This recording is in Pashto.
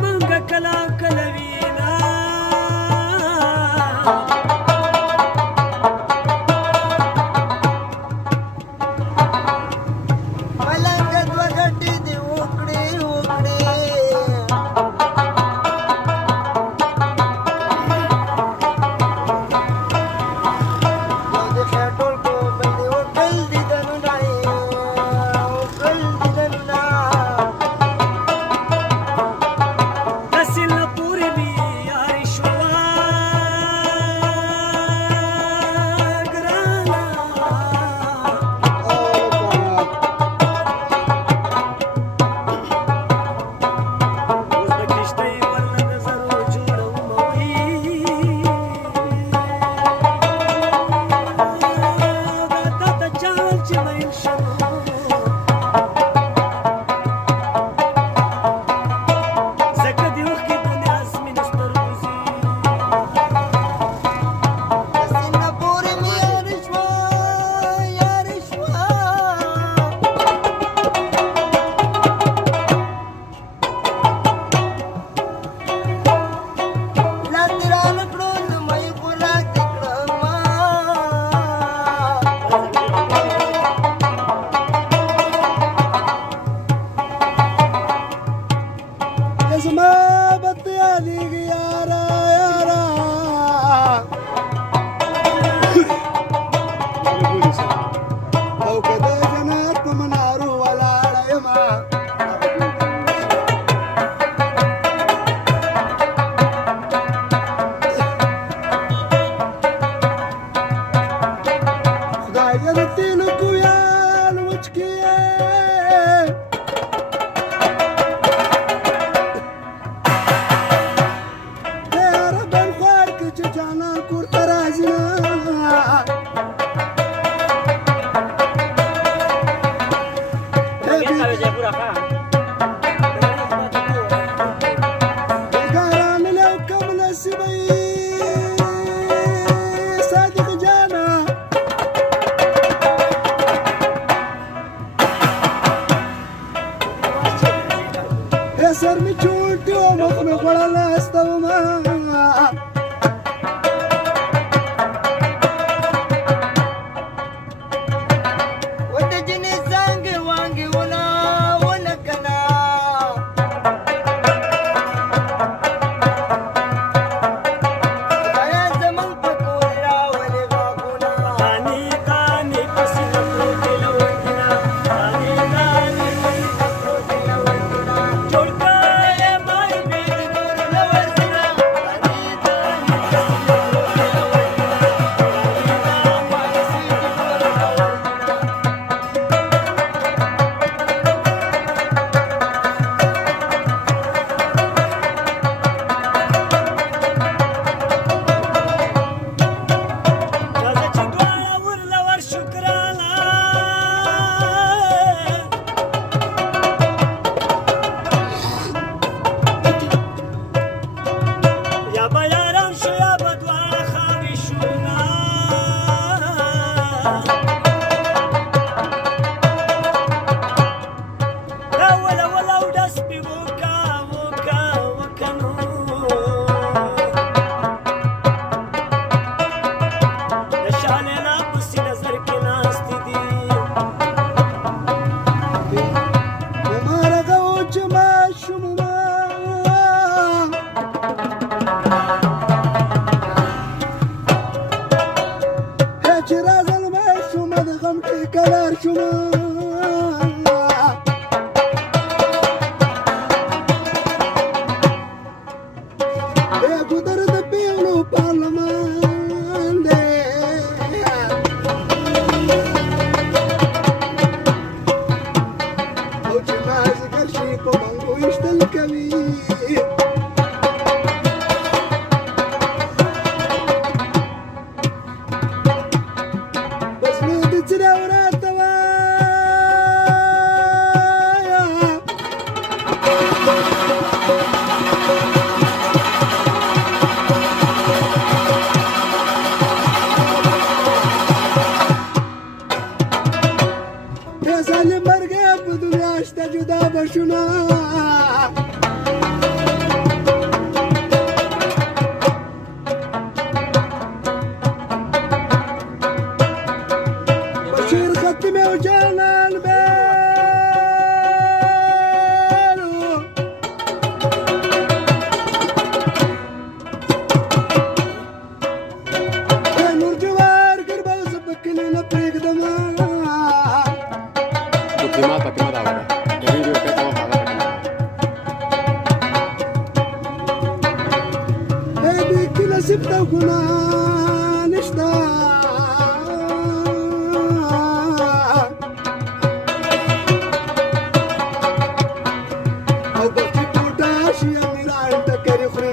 بمنګه کلا کلا وینا ملنګ دوه ګټې دې وکړې وکړې یو د خېټول کو بل دې وکړل دیدنونه وکړل دیدنونه دسل پوری بی یاری شوا ګرانا اوس د کشتۍ ورله د زرو جوړوموي دا ته چال چې میل شم زکه دی وخت دنیا زمین سترګوزي سینه پورې مې یار شوه لاندې رانه کړو زما یې خوراک دې کړمه زما بد یادېږي یاره یاره او که د جنت په منارو ولاړه یمه خدای دې د تیلو کویان وچ کړي یاره بل خوار که چې جانان کور ته راځي نه بیګاره مې له کم نصیبه یې صادق جانه سر مې چوټي او مخ مې خوړله استومه وته جنې څانګې وانګې ونه کنه خدایه زموږ په کور راولې غاښونه خاني خاني پسې د پروتې لوندونه خاني خاني پسې د پروتې لوندونه جوړ کړې مای د ګور له ورځې نه خاني خاني نصیب ته ګناه نشته او بختي ټوټه شي امیران ټکرې خوري